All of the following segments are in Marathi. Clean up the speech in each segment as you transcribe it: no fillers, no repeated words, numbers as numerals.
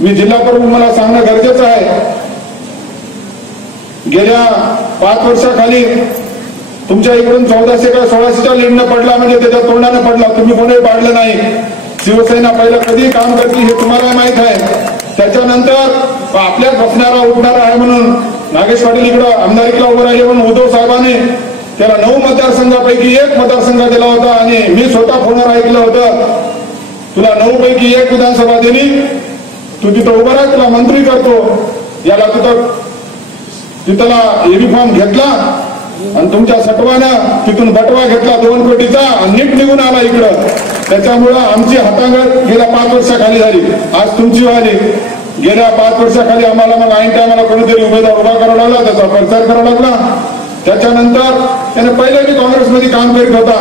मी जिल्हा प्रमुख मला सांगणं गरजेचं आहे. गेल्या 5 वर्षाखाली तुमच्या इकडून 1400 का 1600च्या लीडनं पडला म्हणजे त्याच्या तोंडाने पडला. तुम्ही कोणी पाडलं नाही. शिवसेना पहिलं कधी काम करते हे तुम्हाला माहित आहे. त्याच्यानंतर आपल्याच बसणारा उठणारा आहे म्हणून नागेश पाटील इकडं आमदारकीला उभं राहिले म्हणून उद्धव साहेबांनी त्याला 9 मतदारसंघापैकी 1 मतदारसंघ दिला होता आणि मी स्वतः फोनवर ऐकलं होतं, तुला 9 पैकी 1 विधानसभा दिली, तू तिथं उभा राह, तुला मंत्री करतो. याला तिथला युनिफॉर्म घेतला आणि तुमच्या सटवानं तिथून बटवा घेतला 2 कोटीचा आणि नीट निघून आला इकडं. त्याच्यामुळं आमची हातांगत गेल्या 5 वर्षाखाली झाली. आज तुमची व्हाली. गेल्या 5 वर्षाखाली आम्हाला मग ऐन टायमाला कोणीतरी उमेदवार उभा करावा लागला, त्याचा प्रचार करावा लागला. त्याच्यानंतर त्याने पहिले बी काँग्रेसमध्ये काम करीत होता.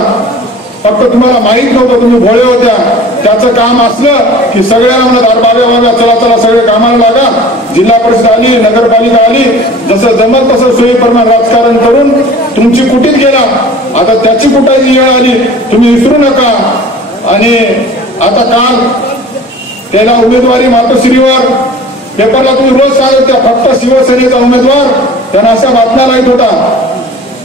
फक्त तुम्हाला माहित नव्हतं, तुम्ही भोळे होत्या. त्याचं काम असलं की सगळ्यांना म्हणत बागा चला चला सगळे कामाला लागा. जिल्हा परिषद आली, नगरपालिका आली, जसं जमत तसं सोयीप्रमाणे राजकारण करून तुमची कुटीत गेला. आता त्याची कुटायची वेळ आली, तुम्ही विसरू नका. आणि आता काल त्याला उमेदवारी मातोश्रीवर पेपरला तुम्ही रोज सांगत होत्या, फक्त शिवसेनेचा उमेदवार. त्यांना अशा बातम्या लाईत होता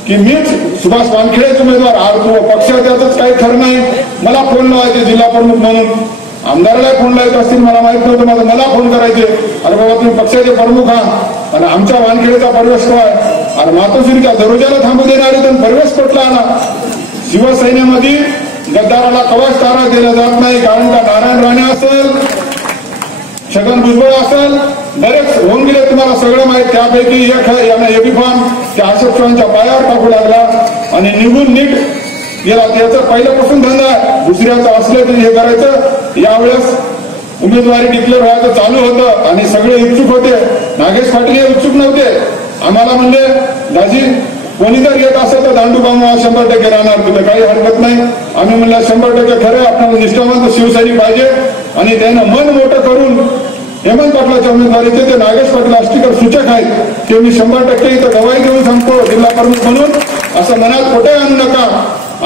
की मीच सुभाष वानखेडेच उमेदवार. तो पक्ष त्याच काही खरं नाही. मला फोन लावायचे जिल्हा प्रमुख म्हणून, आमदाराला फोन लावत असतील मला माहित नव्हतं. मला फोन करायचे, अरे बाबा तुम्ही पक्षाचे प्रमुख आहात आणि आमच्या वानखेडेचा प्रवेश काय आणि मातोश्रीच्या दरोजाला थांबू देणारे तर प्रवेश कुठला आला. शिवसेनेमध्ये गद्दाराला कवच तारा दिला जात नाही. कारण का नारायण राणे असेल, छगन भुजबळ असेल, बरेच होऊन गेले, तुम्हाला सगळं माहित. त्यापैकी एक यांना युनिफॉर्म त्या अशोक चव्हाणच्या पायावर टाकू लागला आणि निघून नीट गेला. त्याचं पहिल्यापासून धंदा आहे. दुसऱ्याचं असलं तरी हे करायचं. यावेळेस उमेदवारी डिक्लेअर व्हायचं चालू होतं आणि सगळे इच्छुक होते. नागेश पाटील हे इच्छुक नव्हते. आम्हाला म्हणले दाजी कोणी जर येत असेल तर दांडूबाबा 100% राहणार, तिथं काही हरकत नाही. आम्ही म्हणलं 100% खरं, आपल्याला निष्ठावंत शिवसैनिक पाहिजे. आणि त्यानं मन मोठं करून हेमंत पाटलाच्या उमेदवारीचे ते नागेश पाटील आष्टीकर सूचक आहेत, ते मी 100% इथं गवाही देऊन सांगतो जिल्हा प्रमुख म्हणून. असं मनात खोटे आणू नका.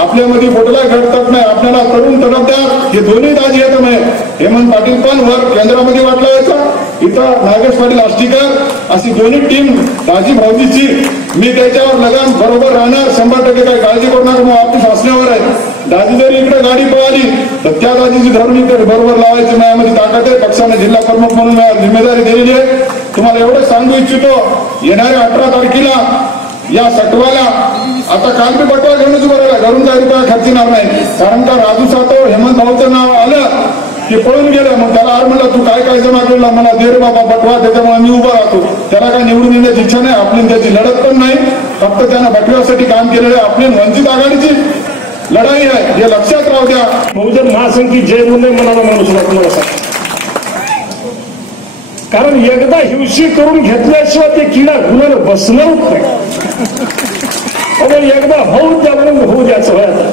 आपल्यामध्ये कुठलाही घटतट नाही. आपल्याला तरुण तडफदार हे दोन्ही दाजी येत नाही. हेमंत पाटील पण वर केंद्रामध्ये वाटला यायचा, इथं नागेश पाटील आष्टीकर, अशी दोन्ही टीम दाजी भाऊजीची. मी त्याच्यावर लगाम बरोबर राहणार 100%. काही काळजी करू नका. मग ऑफिस असण्यावर आहे. दाजी जरी इकडे गाडी पळाली तर त्या दाजीची धरून इकडे बरोबर लावायची माझ्यामध्ये ताकद आहे. पक्षाने जिल्हा प्रमुख म्हणून जिम्मेदारी दिलेली आहे. तुम्हाला एवढं सांगू इच्छितो, येणाऱ्या 18 तारखेला या सटवाला आता काल मी बटवा घेऊनच उभं राहिला, घरून काही रुपया खर्चणार नाही. कारण का राजू सातो हेमंत भाऊचं नाव आलं की पळून गेलं. मग त्याला आर म्हणलं तू काय जमा केला, मला दे रे बाबा बटवा, त्याच्यामुळे मी उभा राहतो. त्याला काय निवडून येण्याची इच्छा नाही, आपली त्याची लढत पण नाही. फक्त त्यानं बटव्यासाठी काम केलेलं आहे. आपली वंचित आघाडीची लढाई आहे, हे लक्षात राहू द्या. बहुजन महासंघी जय मुले मनाला माणूस तुम्हाला सांग. कारण एकदा हिवशी करून घेतल्याशिवाय ते किडा गुन्ह्यानं बसणारच नाही. एकदा होऊ द्या म्हणून होऊ द्याचं व्हायचं.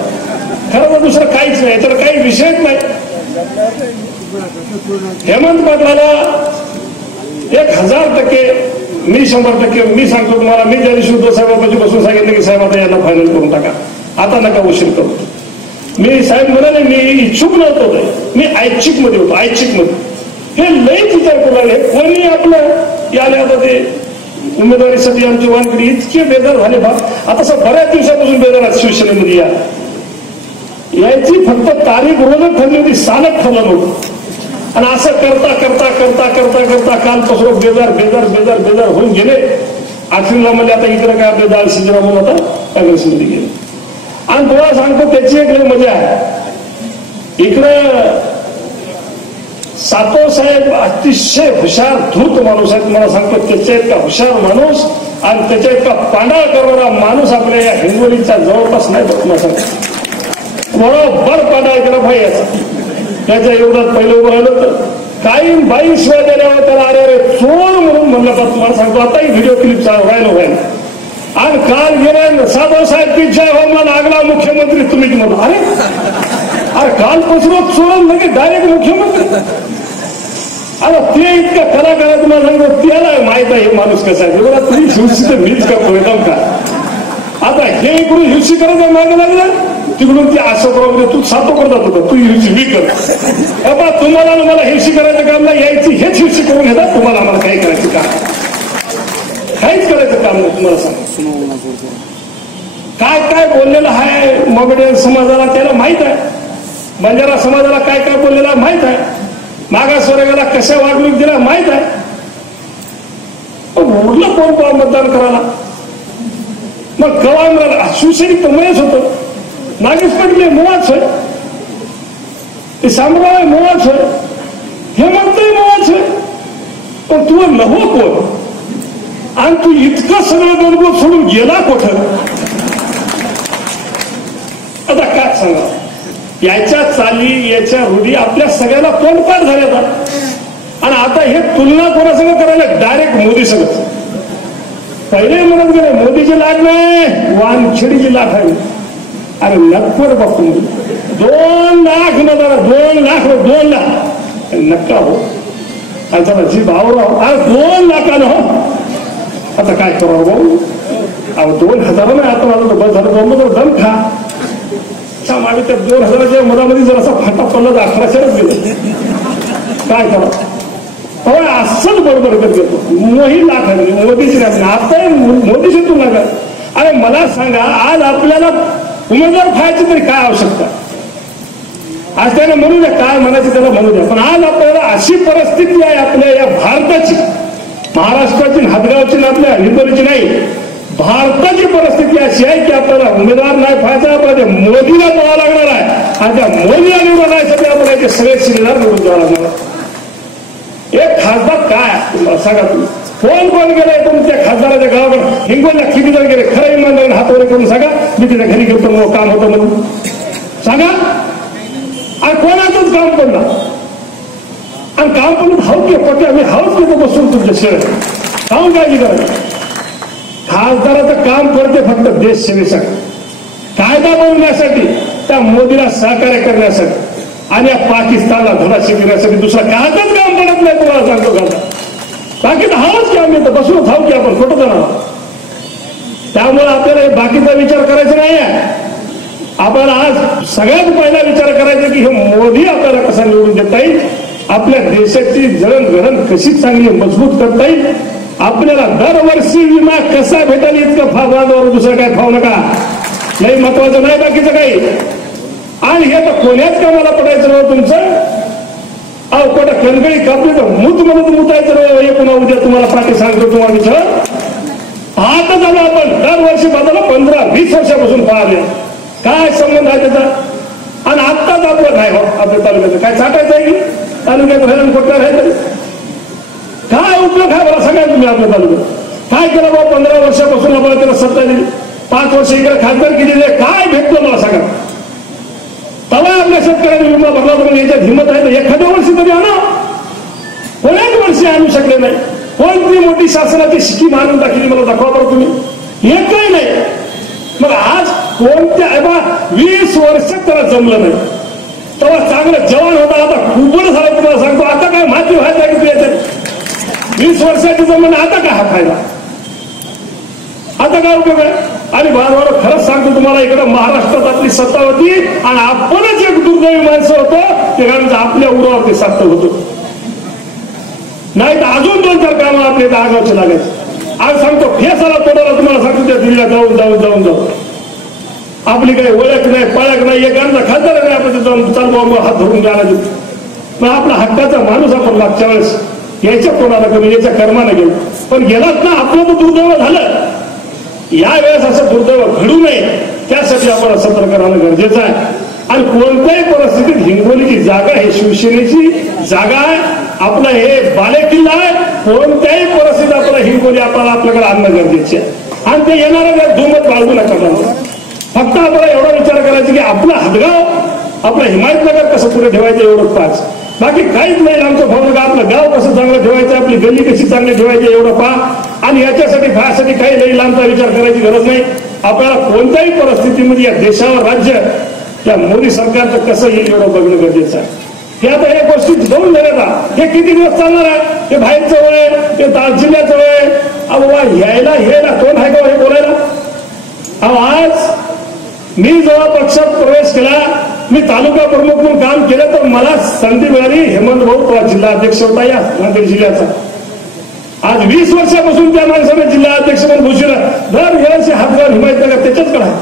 खरं तर दुसरं काहीच नाही, तर काही विषयच नाही. हेमंत पाटलाला 1000% मी 100% मी सांगतो तुम्हाला. मी ज्या दिवशी उद्धव साहेबांपाशी बसून सांगितलं की साहेब आता यांना फायनल करून टाका, आता नका उशीर करू. मी साहेब म्हणाले मी इच्छुक नव्हतो, मी ऐच्छिक मध्ये होतो. ऐच्छिक मध्ये हे लयच विचार करू लागले. कोणी आपलं याले आता ते उमेदवारीसाठी आमचे वानकडे इतके बेजार झाले बा. आता बऱ्याच दिवसापासून बेजार आहेत शिवसेनेमध्ये. याची फक्त तारीख रोजच ठरली होती, सालच ठरलं नव्हतं. आणि असं करता करता करता करता करता कालपासून बेजार बेजार बेजार बेजार होऊन गेले. अखिरला म्हणजे आता इकडे काय आपले दाल शिजरा म्हणून आता काँग्रेसमध्ये गेले. आणि तुम्हाला सांगतो त्याची एक लय मजा आहे. इकडं सातो साहेब अतिशय हुशार धूर्त माणूस आहे. तुम्हाला सांगतो त्याच्या इतका हुशार माणूस आणि त्याच्या इतका पांढरा करणारा माणूस आपल्या या हिंगोलीचा जवळपास नाही. तुम्हाला सांगतो बरोबर पांढरा केला भाई याचा. त्याच्या एवढं पहिलं उभं राहिलं तर काही बाई शिवाय दिल्यावर त्याला अरे चोर म्हणून म्हणलं तर तुम्हाला सांगतो. आताही व्हिडिओ क्लिप व्हायला. आणि काल गेला साधव साहेब पिच्छा होमला लागला मुख्यमंत्री तुम्ही म्हणून. अरे कालपासून चोर म्हणजे डायरेक्ट मुख्यमंत्री. आता ते इतकं कलाकार तुम्हाला सांगतो, त्याला माहित आहे हे माणूस कसा आहे. बघा तुम्ही हिवशी तर मीच करतो एकदम का. आता हे इकडून हिवशी करायचं मागे लागलं, तिकडून ते असं प्रॉब्लेम तू सातो करतात होता, तू हिवशी मी कर. बाबा तुम्हाला मला हिवशी करायचं काम नाही, यायची हेच हिवशी तुम्हाला आम्हाला काही करायचं काम, काहीच करायचं काम नाही. तुम्हाला सांग काय काय बोललेलं आहे मोमेडियन समाजाला, त्याला माहित आहे. बंजारा समाजाला काय काय बोललेला माहित आहे. मागासवर्गाला कशा वागणूक दिला माहित आहे. उरलं कोण मतदान करायला? मग गव्हा शिवसैनिक तर मयच होतं. नागेश पाटील मोवाच होय, ते शामराव मोवाच होय, हे म्हणतंय मोवाच होय. पण तुला नवं कोण? आणि तू इतकं सगळं गणगोत सोडून गेला कुठं? आता काय सांगा, याच्या चाली याच्या रूढी आपल्या सगळ्याला तोंडपाठ झाल्या. आणि आता हे तुलना कोणासंग करायला? डायरेक्ट मोदी सगळं. पहिले म्हणत गेले मोदीची लाट नाही, वानखेडीची लाट आहे. अरे नक्कर बापू, 2 लाख नजर, 2 लाख नक्का हो. आता जी भावराव, अरे 2 लाखानं हो. आता काय करावं भाऊ? अहो 2000 नाही, आता माझं बस झालं. बरोबर दम खा. आम्ही त्या 2000च्या मधामध्ये जर असा फाटा पडला तर 1100च गेलं. काय करा? होय असंच बरोबर करत घेतो. मोही लाख मोदीची नाही, आता मोदीची तुलना कर. अरे मला सांगा, आज आपल्याला उमेदवार व्हायची तरी काय आवश्यकता? आज त्याला म्हणू द्या, काय म्हणायचं त्याला म्हणू द्या. पण आज आपल्याला अशी परिस्थिती आहे आपल्या या भारताची, महाराष्ट्राची, हातगावची, आपल्या हिंगोलीची नाही, भारताची परिस्थिती अशी आहे की आपल्याला उमेदवार नाही व्हायचा, आपल्याला मोदीला पळावं लागणार आहे. आणि त्या मोदीला निवडून आणण्यासाठी आपल्याला सगळे शिलेदार निवडून द्यावं लागणार. एक खासदार काय सांगा तुम्ही, कोण गेलाय तुमच्या खासदाराच्या गावाकडे? हिंगोलीला किती जण गेले? खरं इमानदारीने हातवर करून सांगा, मी तिच्या घरी गेलो मग काम होतं म्हणून सांगा. आणि कोणाचंच काम पडलं? आणि काम पडलं हाऊ की पटे, आम्ही हाऊस घेतो बसून तुमच्या शहरात हाऊन काळजी करायची. खासदाराचं काम करते फक्त देश सेवेसाठी, कायदा बनवण्यासाठी, त्या मोदीला सहकार्य करण्यासाठी आणि या पाकिस्तानला धडा शिकवण्यासाठी दुसरा कायच काम पडत नाही. तुम्हाला सांगतो का? बाकी तर हाच की आम्ही तर बसून थांबू की आपण खोटं जाणार. त्यामुळे आपल्याला बाकीचा विचार करायचा नाही आहे. आपल्याला आज सगळ्यात पहिला विचार करायचा की हे मोदी आपल्याला कसा निवडून देता येईल, आपल्या देशाची जडणघडण कशी चांगली मजबूत करता येईल, आपल्याला दरवर्षी विमा कसा भेटेल इतकं फावडावर दुसरं काय फावू नका. नाही महत्वाचं नाही बाकीचं काही. आणि हे तर कोण्याच कामाला पडायचं नव्हतं तुमचं. अहो कोणा कणकळी कापली तर मूत म्हणत मुतायचं नव्हतं. हे पुन्हा उद्या तुम्हाला पाठी सांगतो तुम्हाला तिथं आता झालं. आपण दरवर्षी बदला 15-20 वर्षापासून पाहिले काय संबंध आहे त्याचा. आणि आत्ताच आपलं नाही हो आपल्या तालुक्याचं काय साठायचं आहे की तालुक्यात राहिलं कुठं राहायचं? काय उपयोग आहे मला सांगा तुम्ही. आपल्या तालुक्यात काय केलं बाबा? 15 वर्षापासून आपल्याला त्याला सत्ता दिली, 5 वर्ष इकडे खासदार केली, काय भेटलं मला सांगा? तेव्हा आपल्या शेतकऱ्यांनी विमा भरला तर याच्यात हिंमत आहे तर एखाद्या वर्षी तरी आणा. कोणाच वर्षी आणू शकले नाही. कोणती मोठी शासनाची स्कीम आणून टाकली मला दाखवा बरं तुम्ही. एकही नाही. मग आज कोणत्या 20 वर्षात त्याला जमलं नाही. तेव्हा चांगलं जवान होता, आता खूपच झालं तुम्हाला सांगतो. आता काय माहिती व्हायचं आहे की याच्यात 20 वर्षाची जमलं, आता काय हा फायदा? आता काय उपयोग आहे? आणि बाळावर खरंच सांगतो तुम्हाला, इकडे महाराष्ट्रात आपली सत्ता होती आणि आपणच एक दुर्दैवी माणसं होतं ते कारण आपल्या उरावरती सत्ता होतो. नाही तर अजून 2-4 कामं आपले आगावचे लागायचे. आज सांगतो फेसाला तोडाला तुम्हाला सांगतो त्या दिल्लीला जाऊन आपली काही ओळख नाही, पळख नाही, एक गाणचा खासदार नाही. आपण जाऊन चालू हात धरून द्यायला देतो. मग आपला हक्काचा माणूस आपण मागच्या वेळेस याच्या कोणाला कमी याच्या कर्माने गेलो, पण गेलाच ना. आपलं तर दुर्दैव झालं. यावेळेस असं दुर्दैव घडू नये त्यासाठी आपण सतर्क राहणं गरजेचं आहे. आणि कोणत्याही परिस्थितीत हिंगोलीची जागा ही शिवसेनेची जागा आहे. आपलं हे बालेकिल्ला आहे. कोणत्याही परिस्थितीत आपलं हिंगोली आपल्याकडे आणणं गरजेचे आहे. आणि ते येणाऱ्या दुमत बाळगू नका. फक्त आपल्याला एवढा विचार करायचा की आपलं हातगाव, आपलं हिमायतनगर कसं पुढे ठेवायचं एवढं पाच. बाकी काहीच नाही. आमचं भाऊ आपलं गाव कसं चांगलं ठेवायचं, आपली गल्ली कशी चांगली ठेवायची एवढं पहा. आणि याच्यासाठी फायसाठी काही लई लांबचा विचार करायची गरज नाही. आपल्याला कोणत्याही परिस्थितीमध्ये या देशावर राज्य या मोदी सरकारचं कसं येईल एवढं बघणं गरजेचं आहे. हे आता या गोष्टी जाऊन झाल्या. हे किती दिवस चालणार आहे? ते बाहेरचं वय, ते जिल्ह्याचं वय. बाबा यायला कोण आहे का हे बोलायला? आज मी जेव्हा पक्षात प्रवेश केला, मी तालुका प्रमुख म्हणून काम केलं तर मला संधी मिळाली. हेमंत भाऊ जिल्हा अध्यक्ष होता या नांदेड जिल्ह्याचा. आज 20 वर्षापासून त्या माणसाने जिल्हा अध्यक्ष म्हणून घोषित दर वेळेस हात घालून हिमायतनगर त्याच्याच कडा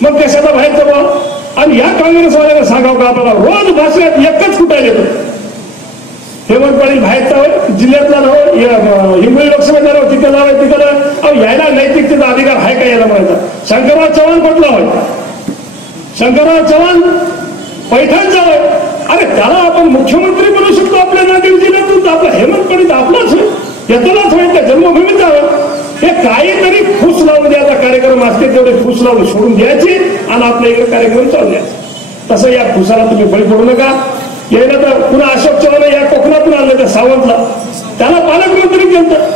मग कशाचा बाहेरचा बा आणि या काँग्रेसवाल्याला सांगावं का आपल्याला रोज भाषणात एकच कुठायला येतं हेमंत पाटील बाहेरचा होय जिल्ह्यातला नाव हिंगोली लोकसभेचा नाव तिथं नाव आहे तिथं यायला नैतिकतेचा अधिकार आहे का यायला म्हणायचा शंकरराव चव्हाण कुठला होय शंकरराव चव्हाण पैठणचा होय अरे त्याला आपण मुख्यमंत्री बनवू शकतो आपल्या नांदेड जिल्ह्यातून आपला हेमंत पाटील आपलाच होय येतानाच होय त्या जन्मभूमीचा होय हे काहीतरी फूस लावून द्यायचा कार्यक्रम असते तेवढे फूस लावून सोडून द्यायचे आणि आपल्या इकडे कार्यक्रम चालू द्यायचे तसं या फुसाला तुम्ही बळी पडू नका यायला तर पुन्हा अशोक चव्हाण या कोकणातून आले त्या सावंतला त्याला पालकमंत्री केलं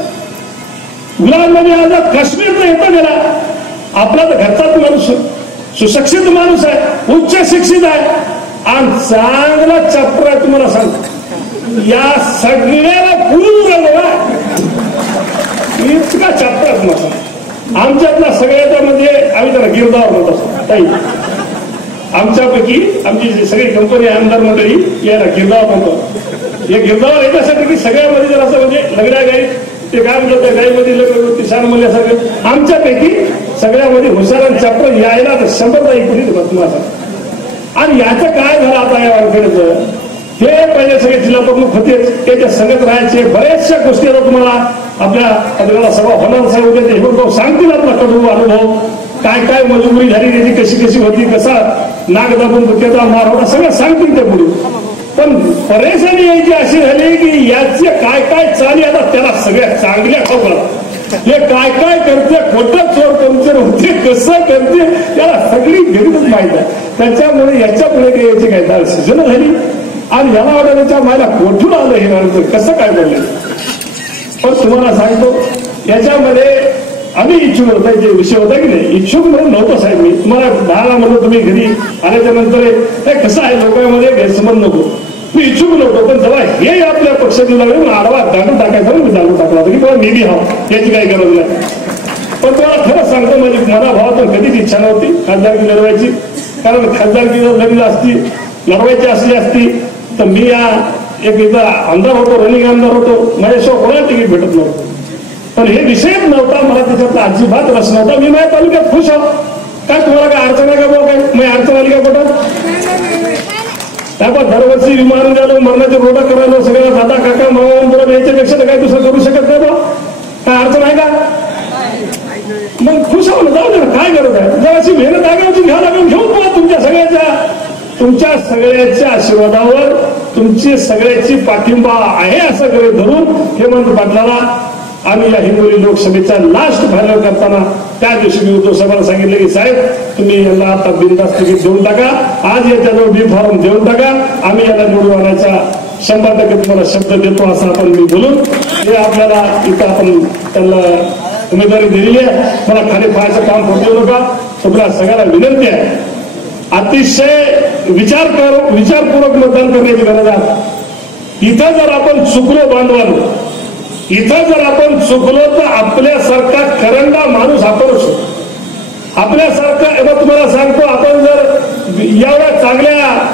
गुलाम नबी आझाद काश्मीरला येता गेला आपला तर घरचाच माणूस सुशिक्षित माणूस आहे उच्च शिक्षित आहे आणि चांगला चॅप्टर आहे तुम्हाला सांगतो या सगळ्याला पूर्ण इतका चॅप्टर तुम्हाला आमच्यातला सगळ्याच्या म्हणजे आम्ही त्याला गिरदावर म्हणत असतो ताई आमच्यापैकी आमची सगळी कंपनी आमदार मंडळी याला गिरदावर म्हणतो हे गिरदावर याच्यासाठी की सगळ्यामध्ये जर असं म्हणजे लग्या गाई ते काय म्हणतात त्या गाईमध्ये लग्न किसान म्हणल्यासारखं आमच्यापैकी सगळ्यामध्ये हुशार चॅप्टर यायला तर 100 इकडे तुम्हाला आणि याचं काय झालं आता या वारखेडचं हे पहिले सगळे जिल्हा प्रमुख होते त्याच्या संगत राहायचे बऱ्याचशा गोष्टी आता तुम्हाला आपल्याला सभा होणार साहेब होते हे सांगतील आपला कडू अनुभव काय काय मजबुरी झाली त्याची कशी कशी होती कसा नाक दाबून त्याचा मार होता सगळं सांगतील ते पुढे पण परेशानी यायची अशी झाली की याचे काय काय चाली आता त्याला सगळ्या चांगल्या खबर हे काय काय करते खोटं चोर पंक्चर होते कसं करते त्याला सगळी गरीबच माहित आहे त्याच्यामुळे याच्या पुढे काही याची काय सूचना झाली आणि याला वाटत त्याच्या मायला कोठून आलं हे माणसं कसं काय बोललं पण तुम्हाला सांगतो याच्यामध्ये आम्ही इच्छुक होता जे विषय होता की नाही इच्छुक म्हणून नव्हतं साहेब मी तुम्हाला 10 म्हणून तुम्ही घरी आल्याच्या नंतर कसं आहे लोकांमध्ये गैरसमज नको मी इच्छुक नव्हतो पण जेव्हा हे आपल्या पक्षातून लागले आडवा दाखल टाकायचा मी दाखल टाकला होता की बाबा मी बी हवं याची काही गरज नाही पण तुम्हाला खरंच सांगतो माझी मना भावातून कधीच इच्छा नव्हती खासदारकी लढवायची कारण खासदारकी जर लढली असती लढवायची असली असती तर मी या एक इथं आमदार होतो रनिंग आमदार होतो माझ्याशिवाय कोणाला तिकीट भेटत नव्हतं पण हे विषयच नव्हता मला त्याच्यातला अजिबात रस नव्हता मी माझ्या तालुक्यात खुश आहो काय तुम्हाला काय अडचण आहे का बघ काय मी अडचण आली का कुठं आपण दरवर्षी विमान झालो मरणाचे रोडा करायला सगळ्या दादा काका मामा बरोबर याच्यापेक्षा तर काय दुसरं करू शकत नाही बा काय अडचण आहे का मग खुश आहो ना जाऊ दे काय गरज आहे जर अशी मेहनत आगावची घ्या लागून घेऊन पहा तुमच्या सगळ्याच्या आशीर्वादावर तुमची सगळ्याची पाठिंबा आहे असं गृहीत धरून हेमंत पाटलाला आम्ही या हिंगोली लोकसभेचा लास्ट फायनल करताना त्या दिवशी मी उद्धव साहेबांना सांगितलं की साहेब तुम्ही यांना आता बिनधास्त तिकीट देऊन टाका आज याच्याजवळ बी फॉर्म देऊन टाका आम्ही याला निवडून आणायचा 100% तुम्हाला शब्द देतो असं आपण मी बोलून हे आपल्याला इथं आपण त्यांना उमेदवारी दिलेली आहे मला खाली पाहायचं काम करू देऊ नका तुम्हाला सगळ्यांना विनंती आहे अतिशय विचारपूर्वक मतदान करण्याची गरज आहे इथं जर आपण चुकलो बांधवानो इथं जर आपण चुकलो तर आपल्यासारखा करंडा माणूस आपणच आपल्यासारखा तुम्हाला सांगतो आपण जर एवढ्या चांगल्या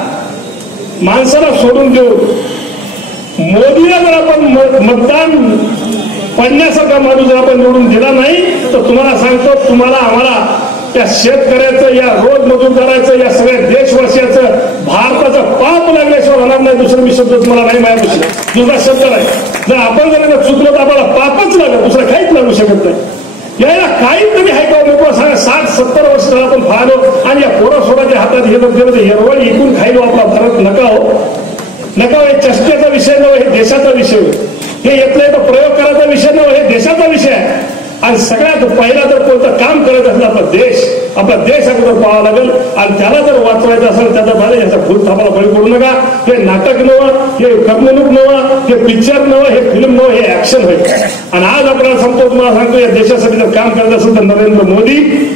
माणसाला सोडून देऊ मोदीला जर आपण मतदान पडण्यासारखा माणूस जर आपण निवडून दिला नाही तर तुम्हाला सांगतो तुम्हाला आम्हाला त्या शेतकऱ्याचं या रोज मजूरदाराचं या सगळ्या देशवासियाचं भारताचं पाप लागल्याशिवाय होणार नाही दुसरं मी शब्द तुम्हाला नाही माहिती दुसरा शब्द नाही जर आपण जर चुकलो तर आम्हाला पापच लागलं दुसरं काहीच लागू शकत नाही यायला काहीतरी आहे का लोक सांगा 60-70 वर्ष आपण पाहिलो आणि या पोरा सोडाच्या हातात घेत हेरवळ इकून खायलो आपला भारत नका हो हे चष्ट्याचा विषय नव्हे हे देशाचा विषय हे येतलं तर प्रयोग करायचा विषय नव्हे हे देशाचा विषय आहे आणि सगळ्यात पहिला जर कोणतं काम करायचं असेल आपला देश अगोदर पाहावा लागेल आणि त्याला जर वाचवायचं असेल त्याचा झालं याचा फुल थांबाला बळी पडू नका हे नाटक नवं हे करमणूक नवं हे पिक्चर नवं हे फिल्म नवं हे ऍक्शन होईल आणि आज आपल्याला सांगतो तुम्हाला सांगतो या देशासाठी जर काम करायचं असेल तर नरेंद्र मोदी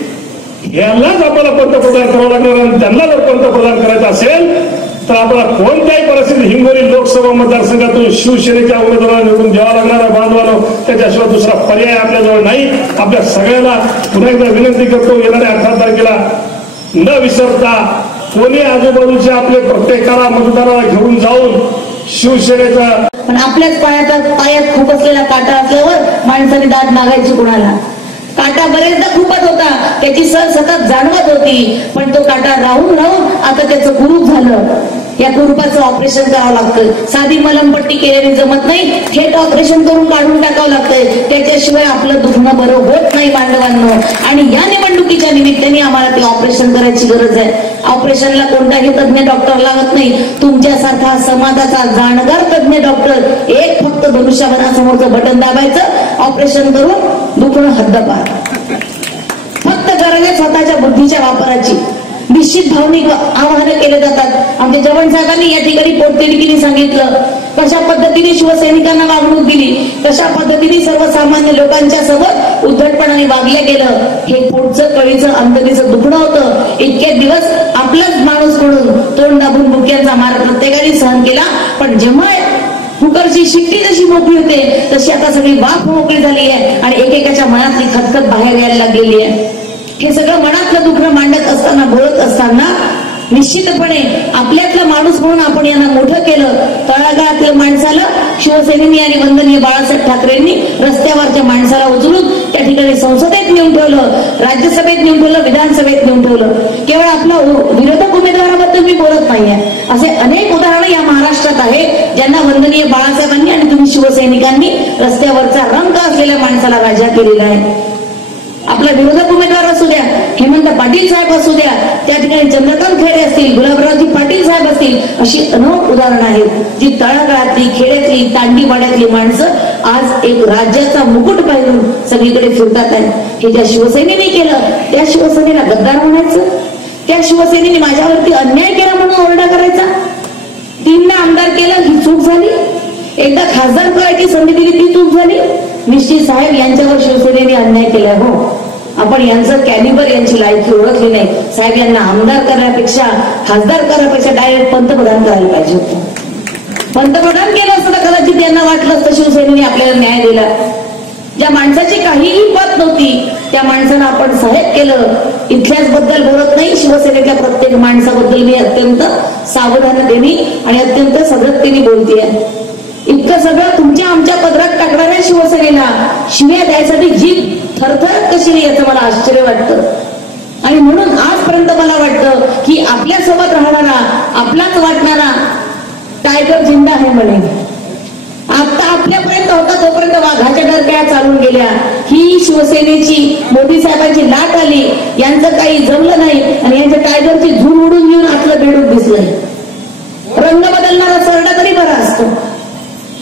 यांनाच आपल्याला पंतप्रधान करावं लागणार आणि त्यांना जर पंतप्रधान करायचं असेल तर आपल्याला कोणत्याही परिस्थितीत हिंगोली लोकसभा मतदारसंघातून शिवसेनेच्या उमेदवाराला निवडून द्यावा लागणारा बांधवानो त्याच्याशिवाय दुसरा पर्याय आपल्याजवळ नाही आपल्या सगळ्यांना पुन्हा एकदा विनंती करतो येणाऱ्या 18 तारखेला न विसरता कोणी आजूबाजूच्या आपले प्रत्येकाला मतदाराला घेऊन जाऊन शिवसेनेचा. पण आपल्याच पायात खूप असलेला काटा असल्यावर माणसाने दाद मागायची कुणाला. काटा बरेचदा खूपच होता, त्याची सर सतत जाणवत होती, पण तो काटा राहून आता त्याचं कुरूप झालं. या कुरूपाचं ऑपरेशन करावं लागतं. साधी मलमपट्टी केल्याने जमत नाही, थेट ऑपरेशन करून काढून टाकावं लागतंय. त्याच्याशिवाय आपलं दुखणं बरं होत नाही मांडवांनो. आणि या निवडणुकीच्या निमित्ताने आम्हाला ते ऑपरेशन करायची गरज आहे. ऑपरेशनला कोणताही तज्ञ डॉक्टर लागत नाही. तुमच्यासारखा समाजाचा जाणकार तज्ञ डॉक्टर एक फक्त धनुष्यबाणासमोरचं बटन दाबायचं, ऑपरेशन करून दुखणं हद्दपार. फक्त गरज स्वतःच्या बुद्धीच्या वापराची. निश्चित भावनिक आवाहन केले जातात. आमच्या जवळ साहेबांनी या ठिकाणी पोटतिडकीने सांगितलं कशा पद्धतीने शिवसैनिकांना वागणूक दिली, कशा पद्धतीने सर्वसामान्य लोकांच्या सोबत उद्धटपणाने वागलं गेलं. हे पोटचं कळीचं अंतरीचं दुखणं होतं. इतके दिवस आपलाच माणूस म्हणून तोंड दाबून बुक्यांचा मार प्रत्येकाने सहन केला. पण जेव्हा कुकरची शिट्टी जशी मोकळी होते तशी आता सगळी वाफ मोकळी झाली आहे आणि एकेकाच्या मनातली खतखत बाहेर यायला लागलेली आहे. हे सगळं मनातलं दुखणं मांडत असताना, बोलत असताना निश्चितपणे आपल्यातला माणूस म्हणून आपण यांना मोठं केलं. तळागाळातल्या माणसाला शिवसेनेनी आणि वंदनीय बाळासाहेब ठाकरेंनी रस्त्यावरच्या माणसाला उचलून त्या ठिकाणी संसदेत नेऊन ठेवलं, राज्यसभेत नेऊन ठेवलं, विधानसभेत नेऊन ठेवलं. केवळ आपला विरोधक उमेदवाराबद्दल मी बोलत नाहीये. असे अनेक उदाहरणं या महाराष्ट्रात आहेत ज्यांना वंदनीय बाळासाहेबांनी आणि तुम्ही शिवसैनिकांनी रस्त्यावरचा रंग असलेल्या माणसाला राजा केलेला आहे. आपला विरोधक उमेदवार असू द्या, हेमंत पाटील साहेब असू द्या, त्या ठिकाणी चंद्रकांत खैरे असतील, गुलाबरावजी पाटील साहेब असतील, अशी अनेक उदाहरणं आहेत जी तळागाळातली, खेड्यातली, तांडीवाड्यातली माणसं आज एक राज्याचा मुकुट पाहिरून सगळीकडे फिरतात आहे. हे ज्या शिवसेनेने केलं त्या शिवसेनेला गद्दार म्हणायचं, त्या शिवसेनेने माझ्यावरती अन्याय केला म्हणून ओरडा करायचा. 3 आमदार केलं ही चूक झाली, एकदा खासदार करायची संधी दिली ती चूक झाली. निश्चित साहेब यांच्यावर शिवसेनेने अन्याय केला. हो, आपण यांचं कॅलिबर, यांची लायकी ओळखली नाही. साहेब यांना आमदार करण्यापेक्षा, खासदार करण्यापेक्षा डायरेक्ट पंतप्रधान करायला पाहिजे होतं. पंतप्रधान केलं असतं तर कदाचित यांना वाटलं असतं शिवसेनेने आपल्याला न्याय दिला. ज्या माणसाची काहीही पत नव्हती त्या माणसानं आपण साहेब केलं. इतिहास बद्दल बोलत नाही, शिवसेनेच्या प्रत्येक माणसाबद्दल मी अत्यंत सावधानतेने आणि अत्यंत सजगतेने बोलतेय. इतकं सगळं तुमच्या आमच्या पदरात टाकणाऱ्या शिवसेनेला शिव्या द्यायसाठी जीभ थरथरत कशी नाही याचं मला आश्चर्य वाटतं. आणि म्हणून आजपर्यंत मला वाटतं की आपल्यासोबत राहणारा, आपलाच वाटणारा टायगर जिंदा आहे म्हणे. आता आपल्यापर्यंत होता तोपर्यंत वाघाच्या डरक्या चालून गेल्या. ही शिवसेनेची मोदी साहेबांची लाट आली, यांचं काही जमलं नाही आणि यांच्या टायगरची झूल उडून घेऊन आपलं बेडूक दिसलंय. रंग बदलणारा सरडा तरी बरा असतो,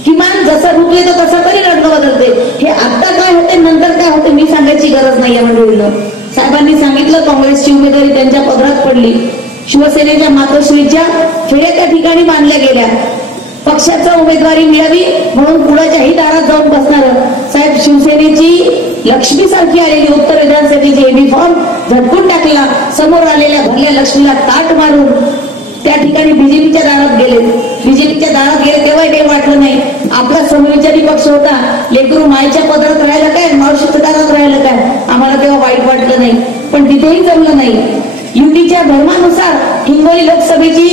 किमान जसं रूप येतो तसा तरी रंग बदलते. हे आता काय होते नंतर काय होते मी सांगायची गरज नाही. या मंडळीनं साहेबांनी सांगितलं काँग्रेसची उमेदवारी त्यांच्या पदरात पडली. शिवसेनेच्या मातोश्रीच्या खेड्या त्या ठिकाणी बांधल्या गेल्या. पक्षाचा उमेदवारी मिळावी म्हणून कुणाच्याही दारात जाऊन बसणार साहेब. शिवसेनेची लक्ष्मी सारखी आलेली उत्तर विधानसभेचे एबी फॉर्म झटकून टाकला. समोर आलेल्या भरल्या लक्ष्मीला ताट मारून त्या ठिकाणी बीजेपीच्या दारात गेले. बीजेपीच्या दारात गेले तेव्हा काही वाटलं नाही. आपला समविचारी पक्ष होता. लेकरू मायच्या पदरात राहिलं काय, मावशीच्या दारात राहिलं काय, आम्हाला तेव्हा वाईट वाटलं नाही. पण तिथेही जमलं नाही. युतीच्या धर्मानुसार हिंगोली लोकसभेची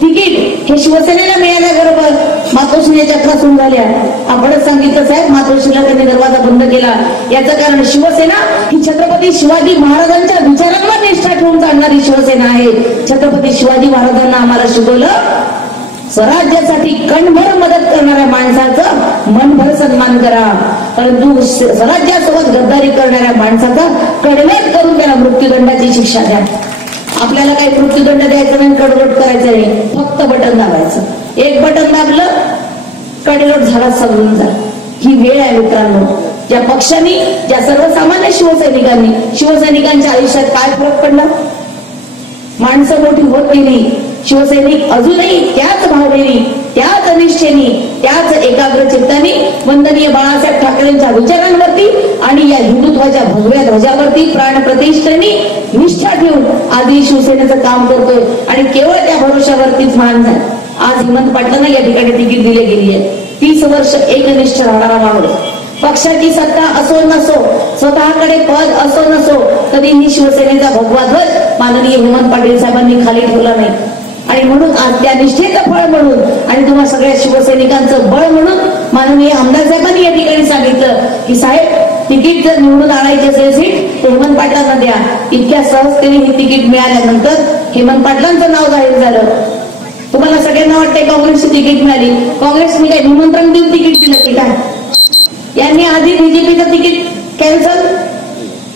तिकीट हे शिवसेनेला मिळाल्याबरोबर मातोश्रीच्या चक्रा सुरू झाल्या. आपणच सांगितलं साहेब मातोश्रीला त्यांनी दरवाजा बंद केला. याचं कारण शिवसेना ही छत्रपती शिवाजी महाराजांच्या विचारांवर निष्ठा ठेवून चालणारी शिवसेना आहे. छत्रपती शिवाजी महाराजांना आम्हाला शिकवलं स्वराज्यासाठी कणभर मदत करणाऱ्या माणसाचं मनभर सन्मान करा, परंतु स्वराज्यासोबत गद्दारी करणाऱ्या माणसाचा कडवेत करून त्याला मृत्यूदंडाची शिक्षा द्या. आपल्याला काही मृत्यूदंड द्यायचा नाही, कडवट करायचं नाही, फक्त बटन दाबायचं. एक बटन दाबलं कडलोट झाला समजून जा. ही वेळ आहे मित्रांनो. ज्या पक्षांनी, ज्या सर्वसामान्य शिवसैनिकांच्या आयुष्यात काय फरक पडला. माणसं मोठी होत गेली. शिवसैनिक अजूनही त्याच भावनेने, त्याच अनिष्ठेने, त्याच एकाग्र चित्ताने वंदनीय बाळासाहेब ठाकरेंच्या विचारांवरती आणि या हिंदुत्वाच्या भगव्या ध्वजावरती प्राणप्रतिष्ठेने निष्ठा ठेवून आधी शिवसेनेचं काम करतोय. आणि केवळ त्या भरोशावरतीच मान झाला. आज हेमंत पाटलांना या ठिकाणी तिकीट दिली गेली आहे. 30 वर्ष एकनिष्ठ राहणारा माणूस. पक्षाची सत्ता असो नसो, स्वतःकडे पद असो नसो, कधीही शिवसेनेचा भगवा ध्वज माननीय हेमंत पाटील साहेबांनी खाली ठेवला नाही. आणि म्हणून आज त्या निष्ठेचं फळ म्हणून आणि तुम्हा सगळ्या शिवसैनिकांचं बळ म्हणून माननीय आमदार साहेबांनी या ठिकाणी सांगितलं की साहेब तिकीट जर निवडून आणायची असेल सीट तर हेमंत पाटलांना द्या. इतक्या सहजतेने ही तिकीट मिळाल्यानंतर हेमंत पाटलांचं नाव जाहीर झालं. तुम्हाला सगळ्यांना वाटतंय काँग्रेसची तिकीट मिळाली, काँग्रेसने काय निमंत्रण देऊन तिकीट दिलं की काय? यांनी आधी बीजेपीचं तिकीट कॅन्सल,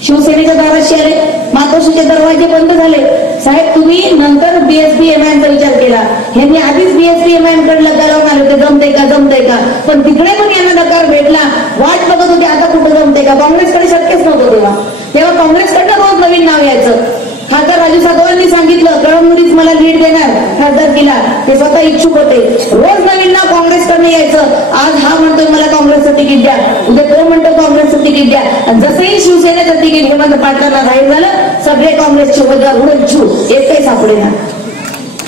शिवसेनेच्या दाराशी आले, मातोश्रीचे दरवाजे बंद झाले. साहेब तुम्ही नंतर बीएसपी एमआयएमचा विचार केला, यांनी आधीच बीएसपी एमआयएम कडे लग्न लावून आले होते जमतंय का, पण तिकडे पण यांना नकार भेटला. वाट बघत होते आता कुठं जमतंय का. काँग्रेसकडे शक्यच नव्हतं तेव्हा काँग्रेसकडनं रोज नवीन नाव यायचं. खासदार राजू सातवांनी सांगितलं कळमनुरीच मला लीड देणार खासदारकीला, ते स्वतः इच्छुक होते. रोज नवीन नाव काँग्रेसकडनं यायचं. आज हा म्हणतोय मला काँग्रेसचं तिकीट द्या, उद्या तो म्हणतो काँग्रेसचं तिकीट द्या. आणि जसंही शिवसेनेचं तिकीट हेमंत पाटलांना जाहीर झालं सगळे काँग्रेसचे उमेदवार उडछू एक काही सापडेना.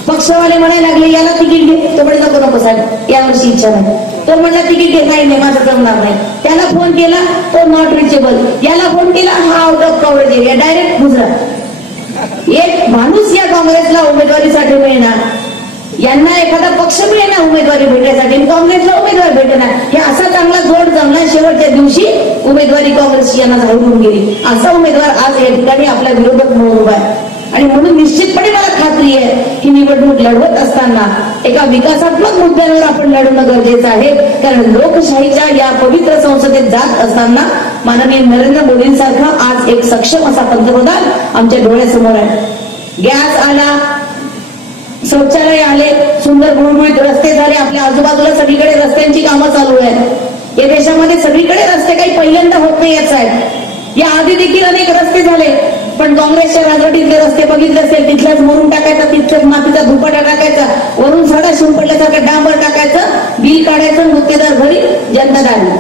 पक्षवाले म्हणायला लागले याला तिकीट घे, तो म्हणे नको साहेब यावर्षी इच्छा नाही. तो म्हणला तिकीट घे, नाही माझं जमणार नाही. त्याला फोन केला तो नॉट रिचेबल, याला फोन केला हा out of coverage area, direct Gujarat. एक माणूस या काँग्रेसला उमेदवारीसाठी मिळणार, यांना एखादा पक्ष मिळेना उमेदवारी भेटण्यासाठी, काँग्रेसला उमेदवार भेटणार. हे असा चांगला जोड जमला शेवटच्या दिवशी उमेदवारी काँग्रेसची यांना जाहीर होऊन गेली. असा उमेदवार आज या ठिकाणी आपल्या विरोधक म्हणून उभा आहे. आणि म्हणून निश्चितपणे मला खात्री आहे ही निवडणूक लढवत असताना एका विकासात्मक मुद्द्यांवर आपण लढणं गरजेचं आहे. कारण लोकशाहीच्या या पवित्र संसदेत जात असताना माननीय नरेंद्र मोदींसारखा आज एक सक्षम असा पंतप्रधान आमच्या डोळ्यासमोर आहे. गॅस आला, शौचालय आले, सुंदर गुळगुळीत रस्ते झाले, आपल्या आजूबाजूला सगळीकडे रस्त्यांची कामं चालू आहेत. या देशामध्ये सगळीकडे रस्ते काही पहिल्यांदा होत नाही याच आहेत. या आधी देखील अनेक रस्ते झाले, पण काँग्रेसच्या राजवटीतले रस्ते बघितले असेल तिथलाच मोरून टाकायचा, तिथलाच मातीचा धुपाटा टाकायचा, वरून साडा शिंपडल्यासारखं डांबर टाकायचं, बिल काढायचं, गुत्तेदार घरी जनता आली.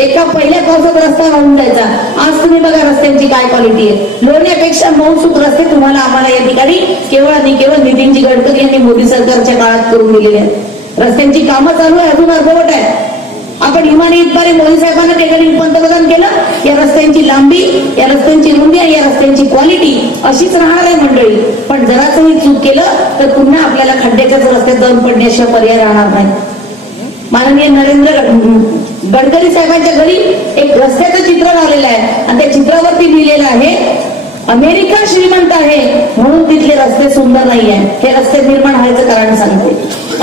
एका पहिल्या पावसात रस्ता वाहून जायचा. आज तुम्ही बघा रस्त्यांची काय क्वालिटी आहे. लोण्यापेक्षा मौसूद रस्ते तुम्हाला आम्हाला या ठिकाणी केवळ आणि केवळ नितीनजी गडकरी यांनी मोदी सरकारच्या काळात करून दिलेले आहेत. रस्त्यांची कामं चालू आहे, अजून अर्धवट आहे. आपण इमानी इतबारे मोदी साहेबांना ठिकाणी पंतप्रधान केलं. या रस्त्यांची लांबी, या रस्त्यांची रुंदी आणि या रस्त्यांची क्वालिटी अशीच राहणार आहे मंडळी. पण जरासही चूक केलं तर पुन्हा आपल्याला खड्ड्याच्याच रस्त्यात जाऊन पडण्याशिवाय पर्याय राहणार नाही. माननीय नरेंद्र गडकरी साहेबांच्या घरी एक रस्त्याचं चित्र लावलेलं आहे आणि त्या चित्रावरती लिहिलेलं आहे अमेरिका श्रीमंत आहे म्हणून तिथले रस्ते सुंदर नाही आहे. हे रस्ते निर्माण व्हायचं कारण सांगते.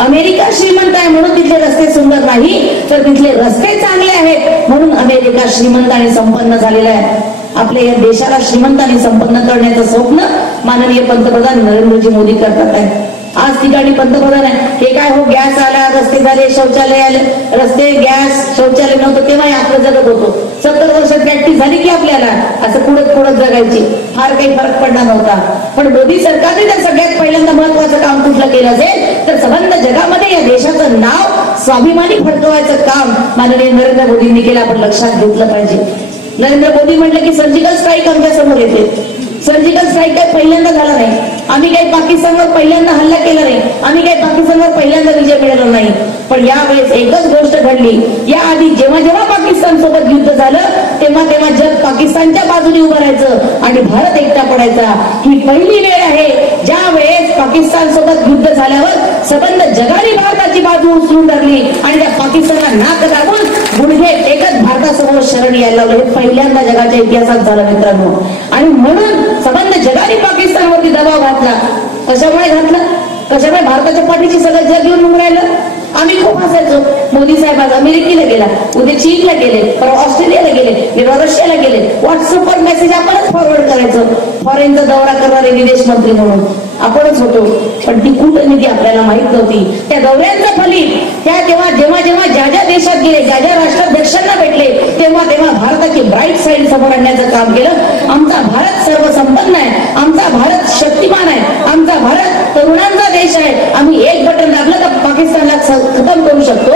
अमेरिका श्रीमंत आहे म्हणून तिथले रस्ते सुंदर नाही, तर तिथले रस्ते चांगले आहेत म्हणून अमेरिका श्रीमंत आणि संपन्न झालेला आहे. आपल्या या देशाला श्रीमंत आणि संपन्न करण्याचं स्वप्न माननीय पंतप्रधान नरेंद्रजी मोदी करतात आहे. आज ठिकाणी पंतप्रधान आहे. हे काय हो गॅस आला, रस्ते झाले, शौचालय आले. रस्ते, गॅस, शौचालय नव्हतं तेव्हाही आपलं जगत होतो. 70 वर्षात प्रॅक्टिस झाली की आपल्याला असं पुढत जगायची, फार काही फरक पडणार नव्हता. पण मोदी सरकारने जर सगळ्यात पहिल्यांदा महत्वाचं काम कुठलं केलं असेल तर संबंध जगामध्ये या देशाचं नाव स्वाभिमानी फडकवायचं काम माननीय नरेंद्र मोदींनी केलं. आपण लक्षात घेतलं पाहिजे. नरेंद्र मोदी म्हटलं की सर्जिकल स्ट्राईक आमच्या समोर येते. सर्जिकल स्ट्राईक काय पहिल्यांदा झाला नाही. आम्ही काही पाकिस्तानवर पहिल्यांदा हल्ला केला नाही. आम्ही काही पाकिस्तानवर पहिल्यांदा विजय मिळवला नाही. पण यावेळेस एकच गोष्ट घडली. याआधी जेव्हा जेव्हा पाकिस्तान सोबत युद्ध झालं तेव्हा तेव्हा जग पाकिस्तानच्या बाजूने उभं राहायचं आणि भारत एकटा पडायचा. ही पहिली वेळ आहे ज्या वेळेस पाकिस्तान सोबत युद्ध झाल्यावर संबंध जगाने भारताची बाजू उचलून धरली आणि त्या पाकिस्तानला नाक दाबून गुडघे टेकत भारतासमोर शरण यायला लावलं. हे पहिल्यांदा जगाच्या इतिहासात झालं मित्रांनो. आणि म्हणून संबंध जगाने पाकिस्तानवरती दबाव घातला. कशामुळे घातला? कशामुळे? भारताच्या पाठीची सगळं जग येऊन उभं राहिलं. आम्ही खूप हसायचो. मोदी साहेब आज अमेरिकेला गेला, उद्या चीनला गेले, परवा ऑस्ट्रेलियाला गेले, परवा रशियाला गेले. व्हॉट्सअपवर मेसेज आपणच फॉरवर्ड करायचं. फॉरेनचा दौरा करणारे विदेश मंत्री म्हणून आपणच होतो. पण ती कूटनीती आपल्याला माहित नव्हती. त्या दौऱ्यांचं फलित त्या जेव्हा ज्या देशात गेले, ज्या राष्ट्राध्यक्षांना भेटले तेव्हा भारताची ब्राईट साईड समोर आणण्याचं काम केलं. आमचा भारत सर्वसंपन्न आहे, आमचा भारत शक्तिमान आहे, आमचा भारत तरुणांचा देश आहे. आम्ही एक बटन दाबलं तर पाकिस्तानला खतम करू शकतो.